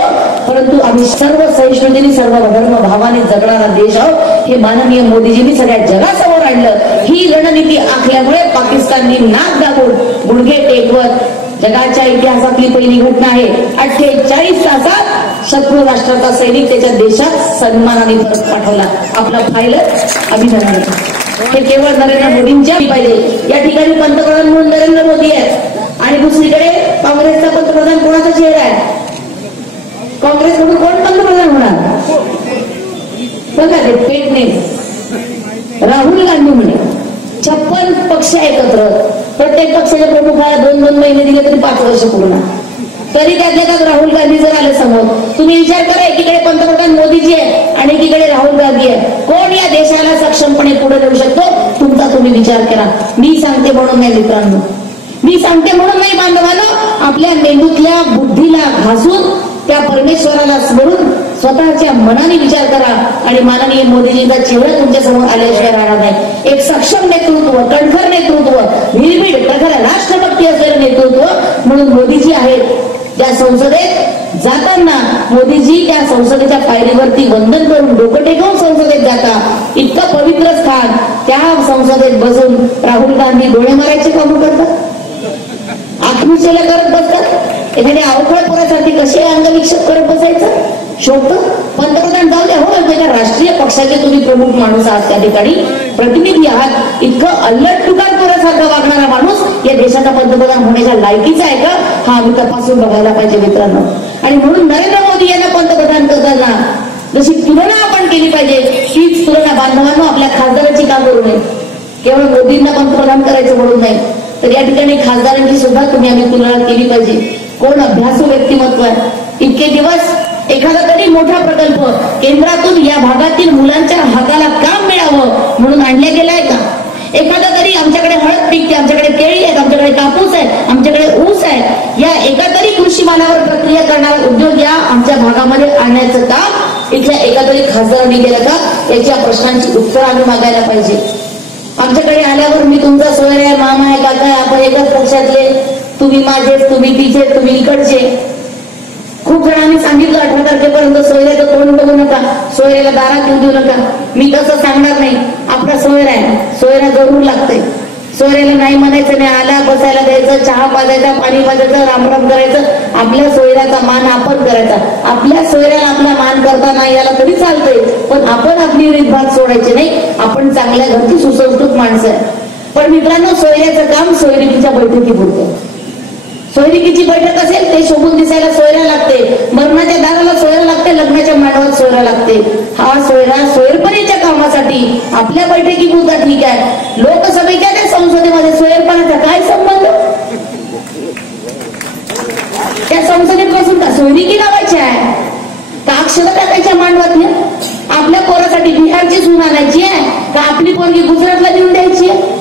परंतु आम्ही सर्व सहिष्णुतेने सर्व धर्म भावाने जगणारा देश आहोत. हे माननीय मोदीजींनी सगळ्या जगासमोर आणलं. ही रणनीती आखल्यामुळे पाकिस्तानने नाक दाबून गुडघे टेकवत जगाच्या इतिहासातली पहिली घटना आहे. 48 तासात शत्रू राष्ट्राचा सैनिक त्याच्या देशात सन्मानाने परत पाठवला. आपला पायलट अभिनंदन. हे केवळ नरेंद्र मोदींच्या पाहिजे. या ठिकाणी पंतप्रधान म्हणून नरेंद्र मोदी आहेत आणि दुसरीकडे काँग्रेसचा पंतप्रधान कोणाचा चेहरा आहे? काँग्रेसकडून कोण पंतप्रधान होणार? बघा ते फेक न्यूज. राहुल गांधी म्हणे 56 पक्ष एकत्र, प्रत्येक पक्षाच्या प्रमुखाला 2-2 महिने दिले तरी 5 वर्ष पूर्ण. तरी त्यातल्या त्यात राहुल गांधी जर आले समोर, तुम्ही विचार करा, एकीकडे पंतप्रधान मोदीजी आहे आणि एकीकडे राहुल गांधी आहे. कोण या देशाला सक्षमपणे पुढे नेऊ शकतो? तुमचा तुम्ही विचार करा. मी सांगते म्हणून नाही मित्रांनो, मी सांगते म्हणून नाही बांधवांनो. आपल्या मेंदूतल्या बुद्धीला घासून त्या परमेश्वराला स्मरून स्वतःच्या मनाने विचार करा आणि माननीय मोदीजींचा चेहरा तुमच्या समोर आल्याशिवाय राहणार नाही. एक सक्षम नेतृत्व, कणखर नेतृत्व, निर्भीड प्रखर राष्ट्रभक्ती असलेलं नेतृत्व म्हणून मोदीजी आहेत. त्या संसदेत जाताना मोदीजी त्या संसदेच्या पायरीवरती वंदन करून डोकं टेकवून संसदेत जाता. इतकं पवित्र स्थान, त्या संसदेत बसून राहुल गांधी डोळे मारायचे काम करतात, आत्महत्या करत बसतात. एखाद्या अवघड पोरासाठी कसे अंगविक्षेप करत बसायचं? शोभतं? पंतप्रधान जाऊ द्या, हो एका राष्ट्रीय पक्षाचे तुम्ही प्रमुख माणूस आहात, त्या ठिकाणी प्रतिनिधी आहात. इतकं अल्लट तुकार पोरासारखा वागणारा माणूस या देशाचा पंतप्रधान होण्याच्या लायकीचा आहे का? हा आम्ही तपासून बघायला पाहिजे मित्रांनो. आणि म्हणून नरेंद्र मोदी यांना पंतप्रधान करताना जशी तुलना आपण केली पाहिजे, तीच तुलना बांधवांनो आपल्या खासदाराची का करू नये? केवळ मोदींना पंतप्रधान करायचं म्हणून नाही, तर या ठिकाणी खासदारांची सुद्धा तुम्ही आम्ही तुलना केली पाहिजे. कोण अभ्यासू व्यक्तिमत्व आहे? इतके दिवस एखादा तरी मोठा प्रकल्प केंद्रातून या भागातील मुलांच्या हाताला काम मिळावं म्हणून आणल्या गेलाय का? एखादा तरी आमच्याकडे हळद पिकते, आमच्याकडे केळी आहेत, आमच्याकडे कापूस आहे, आमच्याकडे ऊस आहे, या एका तरी कृषी मालावर प्रक्रिया करणारा उद्योग या आमच्या भागामध्ये आणण्याचं काम इथल्या एका तरी खासदारांनी केलं का? याच्या प्रश्नांची उत्तर आम्ही मागायला पाहिजे. आमच्याकडे आल्यावर मी तुमचा सोयरा आहे, मामा आहे, काका आहे, आपण एकाच पक्षातले, तुम्ही माझे, तुम्ही तिचे, तुम्ही इकडचे. खूप जणांनी सांगितलं 18 तारखेपर्यंत सोयऱ्याचं तोंड बघू नका, सोयऱ्याला दारात येऊ देऊ नका. मी तसं सांगणार नाही. आपला सोयरा आहे, सोयरा जरूर लागतंय. सोयऱ्याला नाही म्हणायचं नाही, आला बसायला द्यायचं, चहा पाजायचा, पाणी पाजायचं, रामराम करायचं. आपल्या सोयऱ्याचा मान आपण करायचा. आपल्या सोयऱ्याला आपला मान करता नाही आला तरी चालतंय, पण आपण आपली रीतभात सोडायची नाही. आपण चांगल्या घरची सुसंस्कृत माणसं आहे. पण मित्रांनो, सोयऱ्याचं काम सोयरिकीच्या बैठकीपुरतं. सोयरिकीची बैठक असेल ते शोभून दिसायला सोयरा लागते, मरणाच्या दाराला सोयरा लागते, लग्नाच्या मांडवात सोयरा लागते. हा सोयरा सोयरपणीच्या कामासाठी आपल्या बैठकीपुरता ठीक आहे. लोकसभेच्या त्या संसदेमध्ये सोयरपणाचा काय संबंध? त्या संसदेत बसून का सोयरिकी लावायची आहे? का अक्षता टाकायच्या मांडवातल्या? आपल्या पोरासाठी बिहारची सून आणायची आहे का आपली पोरगी गुजरातला देऊन द्यायची आहे?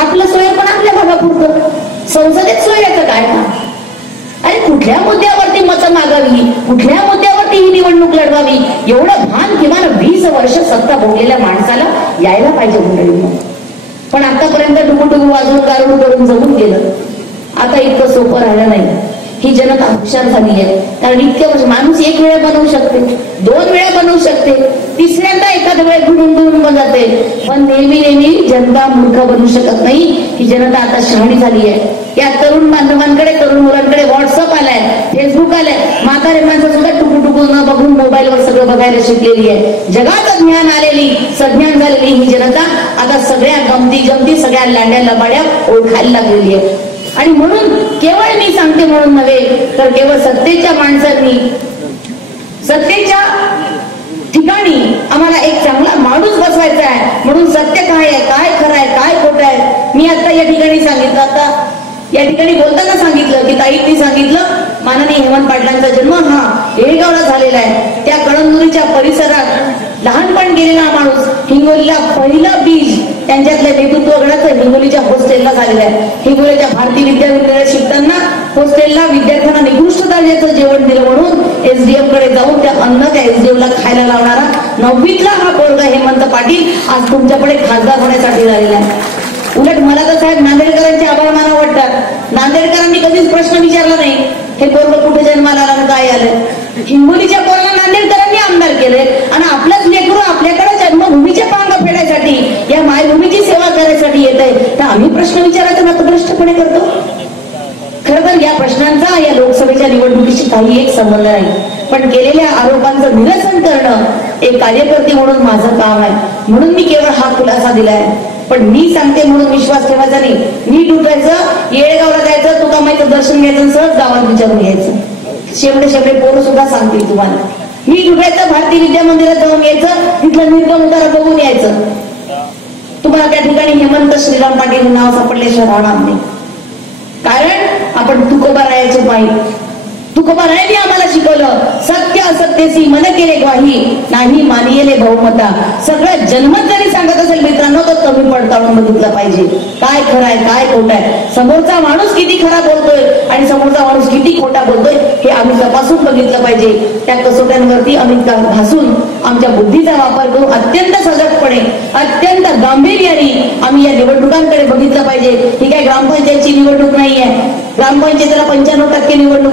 आपलं सोयरपण आपल्या भागापुरतं, संसदेत सोयऱ्याचं काय काम? अरे कुठल्या मुद्द्यावरती मतं मागावी, कुठल्या मुद्द्यावरती ही निवडणूक लढवावी, एवढं भान किमान 20 वर्ष सत्ता भोगलेल्या माणसाला यायला पाहिजे मंडळींना. पण आतापर्यंत डुबुडुबू वाजवून गारून करून जमून गेलं. आता इतकं सोपं राहिलं नाही. ही जनता हुशार झाली आहे. कारण इतक्या माणूस एक वेळा बनवू शकते, 2 वेळा बनवू शकते, तिसऱ्यांदा एखाद्या वेळेस घुडून जाते, पण नेहमी जनता मूर्ख बनू शकत नाही. ही जनता आता शहाणी झाली आहे. या तरुण बांधवांकडे, तरुण मुलांकडे व्हॉट्सअप आलाय, फेसबुक आलाय. म्हातारे माणसं सुद्धा टुकू न बघून मोबाईलवर सगळं बघायला शिकलेली आहे. जगाचं ज्ञान आलेली, सज्ञान झालेली ही जनता आता सगळ्या गमती सगळ्या लांड्या लबाड्या ओळखायला लागलेली आहे. आणि म्हणून केवळ मी सांगते म्हणून नव्हे, तर केवळ सत्तेच्या माणसांनी, सत्तेच्या ठिकाणी आम्हाला एक चांगला माणूस बसवायचा आहे. म्हणून सत्य काय आहे, काय खरं आहे, काय खोटं आहे, मी आता या ठिकाणी सांगितलं. आता या ठिकाणी बोलताना सांगितलं की ताईंनी सांगितलं माननीय हेमंत पाटलांचा जन्म हा येळगावला झालेला आहे. त्या कळमनुरीच्या परिसरात लहानपण गेलेला माणूस, हिंगोलीला पहिलं बीज त्यांच्यातल्या नेतृत्व गणाचं हिंगोलीच्या हॉस्टेलला झालेलं आहे. हिंगोलीच्या भारतीय विद्यापीठात शिकताना हॉस्टेलला विद्यार्थ्यांना निकृष्ट दर्जाचं जेवण दिलं म्हणून एसडीएम कडे जाऊन त्या अन्न त्या एसडीएम ला खायला लावणारा 9वीतला हा पोरगा हेमंत पाटील आज तुमच्याकडे खासदार होण्यासाठी झालेला आहे. उलट मला तर साहेब नांदेडकरांचे आभार मानावं वाटतात. नांदेडकरांनी कधीच प्रश्न विचारला नाही हे पोरग कुठे जन्माला आला काय आलं. हिंगोलीच्या पोराला नांदेडकरांनी आमदार केले आणि आपलंच लेकरू आपल्याकडे जन्मभूमीच्या पांग फेडायसाठी, या मायभूमीची सेवा करायसाठी येत आहे, तर आम्ही प्रश्न विचारायचा नतभ्रष्टपणे करतो. खरं तर या प्रश्नांचा या लोकसभेच्या निवडणुकीशी काही एक संबंध नाही. पण केलेल्या आरोपांचं निरसन करणं एक कार्यकर्ते म्हणून माझं काम आहे. म्हणून मी केवळ हा खुलासा दिलाय पण मी सांगते म्हणून विश्वास ठेवायचा नाही. नीट उठायचं, येळगावला जायचं, तुकामाईचं दर्शन घ्यायचं, सहज गावात विचारून घ्यायचं. शेवटे पोरं सुद्धा सांगतील तुम्हाला. नीट उठायचं, भारतीय विद्या मंदिरात जाऊन यायचं, तिथलं निर्गम उतारा बघून यायचं. तुम्हाला त्या ठिकाणी हेमंत श्रीराम पाटील नाव सापडल्याशिवाय राहणार नाही. कारण आपण तुकोबारायाचे पायी, तुकोबारायांनी आम्हाला शिकवलं, सत्य असत्यसी मन केले ग्वाही, नाही मानियले बहुमता. सगळं जन्मत जरी सांगत असेल मित्रांनो, तर कमी पडताळून बघितलं पाहिजे. काय खरं आहे, काय खोटं आहे, समोरचा माणूस किती खरा बोलतोय आणि समोरचा माणूस किती खोटा बोलतोय हे आम्ही तपासून बघितलं पाहिजे. त्या कसोट्यांवरती आम्ही घासून आमच्या बुद्धीचा वापर करून अत्यंत सजगपणे, अत्यंत गांभीर्याने आम्ही या निवडणुकांकडे बघितलं पाहिजे. ही काय ग्रामपंचायतची निवडणूक नाहीये. ग्रामपंचायतीला 95% निवडणूक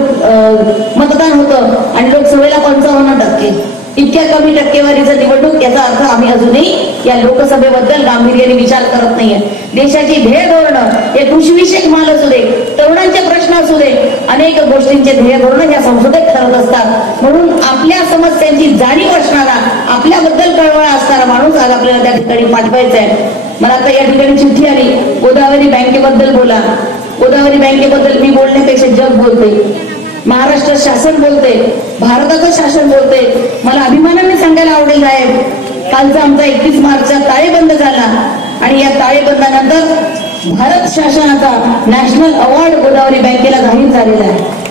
मतदान होतं आणि लोकसभेला 55%. इतक्या कमी टक्केवारीचं निवडणूक, याचा अर्थ आम्ही अजूनही या लोकसभेबद्दल गांभीर्याने विचार करत नाहीये. देशाची ध्येय धोरणं, हे कृषीविषयक माल असू दे, तरुणांचे प्रश्न असू दे, अनेक गोष्टींचे ध्येय धोरणं या संसदेत ठरत असतात. म्हणून आपल्या समस्यांची जाणीव असणारा, आपल्याबद्दल कळवळा असणारा माणूस आज आपल्याला त्या ठिकाणी पाठवायचा आहे. मला आता या ठिकाणी चिठ्ठी आली, गोदावरी बँकेबद्दल बोला. गोदावरी बँकेबद्दल मी बोलण्यापेक्षा जग बोलते, महाराष्ट्र शासन बोलते, भारताचं शासन बोलते. मला अभिमानाने सांगायला आवडेल साहेब, कालचा आमचा 31 मार्चचा ताळेबंद झाला आणि या ताळेबंदानंतर भारत शासनाचा नॅशनल अवॉर्ड गोदावरी बँकेला जाहीर झालेला आहे.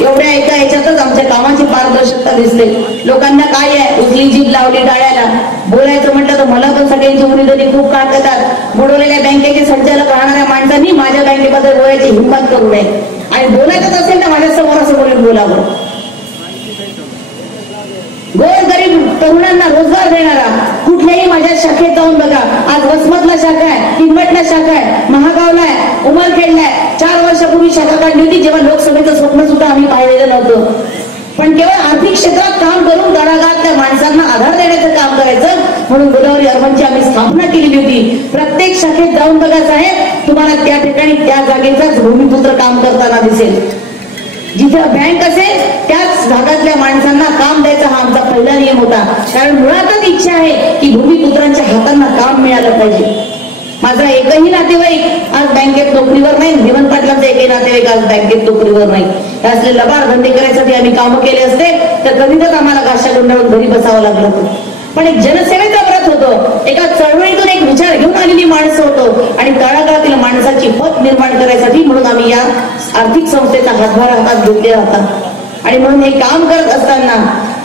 एवढ्या एका याच्यातच आमच्या कामाची पारदर्शकता दिसते. लोकांना काय आहे, उचली जीभ लावली टाळ्याला. बोलायचं म्हटलं तर मला पण सगळ्यांची उमेदवारी खूप काढ देतात. बुडवलेल्या बँकेचे संचालक राहणाऱ्या माणसांनी माझ्या बँकेबद्दल बोलायची हिंमत करू नये आणि बोलायचंच असेल तर माझ्या समोरासमोर बोलावं. गोरगरीब तरुणांना रोजगार देणारा कुठल्याही माझ्या शाखेत जाऊन बघा. आज वसमतला शाखा आहे, किनवटला शाखा आहे, महागावला आहे, उमरखेडला आहे. 4 वर्षापूर्वी शाखा काढली होती, जेव्हा लोकसभेचं स्वप्न सुद्धा आम्ही पाहिलेलं नव्हतं. पण केवळ आर्थिक क्षेत्रात काम करून तळागाळातल्या माणसांना आधार देण्याचं काम करायचं म्हणून गोदावरी अर्बनची आम्ही स्थापना केलेली होती. प्रत्येक शाखेत जाऊन बघा साहेब, तुम्हाला त्या ठिकाणी त्या जागेचाच भूमिपुत्र काम करताना दिसेल. जिथं बँक असेल त्याच भागातल्या माणसांना काम द्यायचा हा आमचा पहिला नियम होता. कारण मुळातच इच्छा आहे की भूमिपुत्रांच्या हातांना काम मिळालं पाहिजे. माझा एकही नातेवाईक आज बँकेत नोकरीवर नाही, हेमंत पाटलांचा एकही नातेवाईक आज बँकेत नोकरीवर नाही. असले लबाड धंदे करायसाठी आम्ही कामं केले असते तर कधीच आम्हाला गाशा गुंडाळून घरी बसावं लागलं होतं. पण एक जनसेवेचा व्रत होतो, एका चळवळीतून एक विचार घेऊन आलेली माणसं होतो आणि तळागाळातील माणसाची पत निर्माण करायसाठी म्हणून आम्ही या आर्थिक संस्थेचा हातभार हातात घेतलेला होता. आणि म्हणून हे काम करत असताना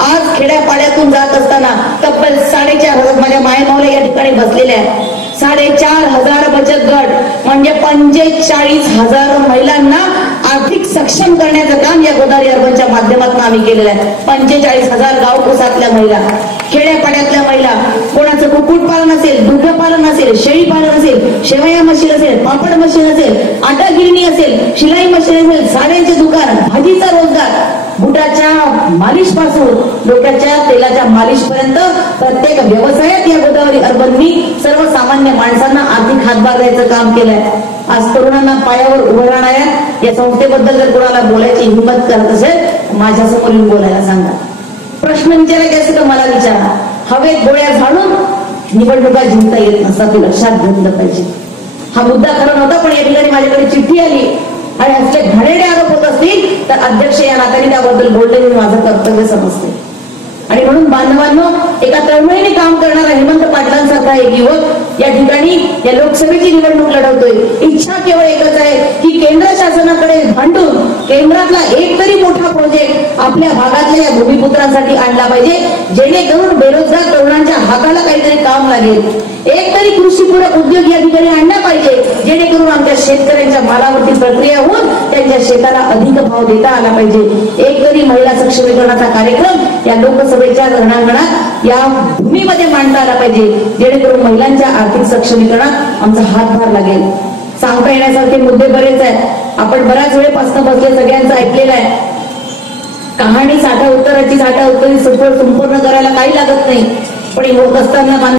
आज खेड्यापाड्यातून जात असताना तब्बल 4,500 माझ्या मायमावल्या या ठिकाणी बसलेल्या आहेत. 4,500 बचत गट म्हणजे 45,000 महिलांना आर्थिक सक्षम करण्याचं काम या गोदावरी अर्बनच्या माध्यमातून आम्ही केलेलं आहे. 45,000 गावकोसातल्या महिला, खेड्यापाड्यातल्या महिला, कोणाचं कुक्कुटपालन असेल, दुग्धपालन असेल, शेळीपालन असेल, शेवया मशीन असेल, पापड मशीन असेल, आटा गिरणी असेल, शिलाई मशीन असेल, साड्यांचे दुकान, भाजीचा रोजगार, बुटाच्या मालिश पासून डोक्याच्या तेलाच्या मालिश पर्यंत प्रत्येक व्यवसायात या गोदावरी अर्बननी सर्वसामान्य माणसांना आर्थिक हातभार द्यायचं काम केलंय. आज तरुणांना पायावर उभं राहणाऱ्या या संस्थेबद्दल जर कोणाला बोलायची हिंमत करत असेल माझ्यासमोर येऊन बोलायला सांगा. प्रश्न विचारायचे असेल तर मला विचारा. हवेत गोळ्या झाडून निवडणुका जिंकता येत नसतात, ते लक्षात घेतलं पाहिजे. हा मुद्दा खरा नव्हता, पण या ठिकाणी माझ्याकडे चिठ्ठी आली आणि असले घाणेरडे आरोप होत असतील तर अध्यक्ष या नात्याने त्याबद्दल बोलणे मी माझं कर्तव्य समजते. आणि म्हणून बांधवांनो, एका तळमळीने काम करणारा हेमंत पाटलांसारखा एक युवक या ठिकाणी या लोकसभेची निवडणूक लढवतोय. इच्छा केवळ एकच आहे की केंद्र शासनाकडे भांडून केंद्रातला एक तरी मोठा प्रोजेक्ट आपल्या भागातल्या या भूमिपुत्रांसाठी आणला पाहिजे, जेणेकरून बेरोजगार तरुणांच्या हाताला काहीतरी काम लागेल. एक तरी कृषीपूरक उद्योग या ठिकाणी आणला पाहिजे, जेणेकरून आमच्या शेतकऱ्यांच्या मालावरती प्रक्रिया होऊन त्यांच्या शेताला अधिक भाव देता आला पाहिजे. एक तरी महिला सक्षमीकरणाचा कार्यक्रम या लोकसभेच्या रणांगणात या भूमीमध्ये मांडता आला पाहिजे, जेणेकरून महिलांच्या आर्थिक सक्षमीकरणात आमचा हातभार लागेल. सांगता येण्यासारखे मुद्दे बरेच आहेत. आपण बऱ्याच वेळेपासून बसले, सगळ्यांचं ऐकलेलं आहे. कहाणी साठा उत्तराची साठा उत्तरी संपूर्ण करायला काही लागत नाही, पण होत असताना